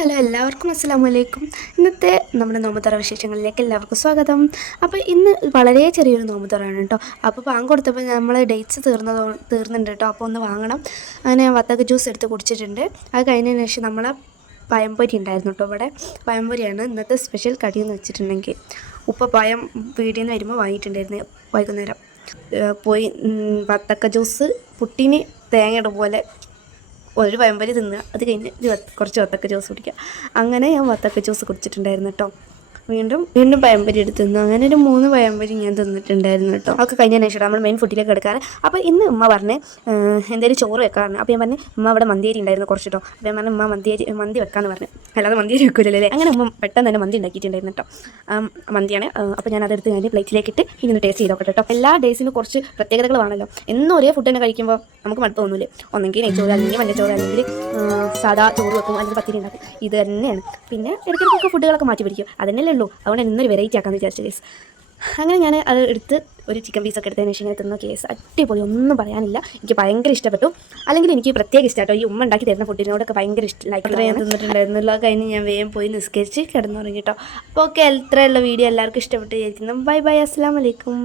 Hello എല്ലാവർക്കും അസ്സലാമു അലൈക്കും. ഇന്നത്തെ നമ്മുടെ നോമ്പുതുറ വിശേഷങ്ങളിലേക്ക് എല്ലാവർക്കും സ്വാഗതം. അപ്പോൾ ഇന്ന് വളരെ ചെറിയൊരു നോമ്പുതുറയാണ് കേട്ടോ. അപ്പോൾ പാൻ കൊടുത്തപ്പോൾ നമ്മൾ ഡേറ്റ്സ് തീർന്നുണ്ട് കേട്ടോ. അപ്പോൾ ഒന്ന് വാങ്ങണം. അങ്ങനെ വത്തക്ക ജ്യൂസ് എടുത്ത് കുടിച്ചിട്ടുണ്ട്. അത് കഴിഞ്ഞതിന് ശേഷം നമ്മളെ പഴംപൊരി ഉണ്ടായിരുന്നു കേട്ടോ. ഇവിടെ പഴംപൊരിയാണ് ഇന്നത്തെ സ്പെഷ്യൽ കടിയെന്ന് വെച്ചിട്ടുണ്ടെങ്കിൽ. പഴം വീട്ടിൽ നിന്ന് വരുമ്പോൾ വാങ്ങിയിട്ടുണ്ടായിരുന്നു വൈകുന്നേരം. പോയി വത്തക്ക ജ്യൂസ് പുട്ടിന് തേങ്ങയുടെ പോലെ ഒരു പഴംപൊരി തിന്നുക, അത് കഴിഞ്ഞ് കുറച്ച് വത്തക്ക ജ്യൂസ് കുടിക്കുക. അങ്ങനെ ഞാൻ വത്തക്ക ജ്യൂസ് കുടിച്ചിട്ടുണ്ടായിരുന്നു കേട്ടോ. വീണ്ടും പഴംപൊരി എടുത്ത് തിന്നു. അങ്ങനെ ഒരു 3 പഴംപൊരി ഞാൻ തിന്നിട്ടുണ്ടായിരുന്നു കേട്ടോ. അതൊക്കെ കഴിഞ്ഞതിന് ശേഷം നമ്മൾ മെയിൻ ഫുഡിലേക്ക് എടുക്കാൻ. അപ്പോൾ ഇന്ന് ഉമ്മ പറഞ്ഞ് എന്തെങ്കിലും ചോറ് വെക്കാറുണ്ട്. അപ്പോൾ ഞാൻ പറഞ്ഞു ഉമ്മ അവിടെ മന്തിയേരി ഉണ്ടായിരുന്നു കുറച്ച് കേട്ടോ. അപ്പോൾ ഞാൻ പറഞ്ഞു ഉമ്മ മന്തി വെക്കാമെന്ന് പറഞ്ഞു. അല്ലാതെ മന്തിയേരി വെക്കൂലല്ലേ. അങ്ങനെ ഉമ്മ പെട്ടെന്ന് തന്നെ മന്തി ഉണ്ടാക്കിയിട്ടുണ്ടായിരുന്നു കേട്ടോ. മന്തിയാണ്. അപ്പോൾ ഞാൻ അതെടുത്ത് ഞാൻ പ്ലേറ്റിലേക്കിട്ട് ഇനി ടേസ്റ്റ് ചെയ്ത് നോക്കട്ടെ കേട്ടോ. എല്ലാ ഡേയ്സിനും കുറച്ച് പ്രത്യേകതകൾ വേണമല്ലോ. എന്നും ഒരേ ഫുഡ് തന്നെ കഴിക്കുമ്പോൾ നമുക്ക് മടുപ്പ് തോന്നൂലേ. ഒന്നെങ്കിൽ നെയ്ച്ചോറ്, അല്ലെങ്കിൽ മഞ്ഞച്ചോറ്, അല്ലെങ്കിൽ സാധാ ചോറ് വെക്കും, അല്ലെങ്കിൽ പത്തിരി ഉണ്ടാക്കും. ഇത് തന്നെയാണ്. പിന്നെ ഇടയ്ക്കിടയ്ക്കൊക്കെ ഫുഡുകളൊക്കെ മാറ്റി പിടിക്കും. അതന്നെയല്ലേ ഉള്ളൂ. അതുകൊണ്ട് ഇന്നൊരു വെറൈറ്റി ആക്കാമെന്ന് വിചാരിച്ച കേസ്. അങ്ങനെ ഞാൻ അത് എടുത്ത് ഒരു ചിക്കൻ പീസൊക്കെ എടുത്തതിന് ശേഷം തിന്ന കേസ് അടിപൊളി, ഒന്നും പറയാനില്ല. എനിക്ക് ഭയങ്കര ഇഷ്ടപ്പെട്ടു. അല്ലെങ്കിൽ എനിക്ക് പ്രത്യേക ഇഷ്ടമായിട്ടോ. ഈ ഉമ്മ ഉണ്ടാക്കി തരുന്ന ഫുഡിനോടൊക്കെ ഭയങ്കര ഇഷ്ടം. ഞാൻ തിന്നിട്ടുണ്ടായിരുന്നില്ല. കഴിഞ്ഞ് ഞാൻ വേഗം പോയി നിസ്കരിച്ച് കിടന്നുറങ്ങി കേട്ടോ. അപ്പോൾ ഓക്കെ, ഇത്രയുള്ള വീഡിയോ എല്ലാവർക്കും ഇഷ്ടപ്പെട്ട് വിചാരിക്കുന്നു. ബൈ ബൈ, അസ്സലാമു അലൈക്കും.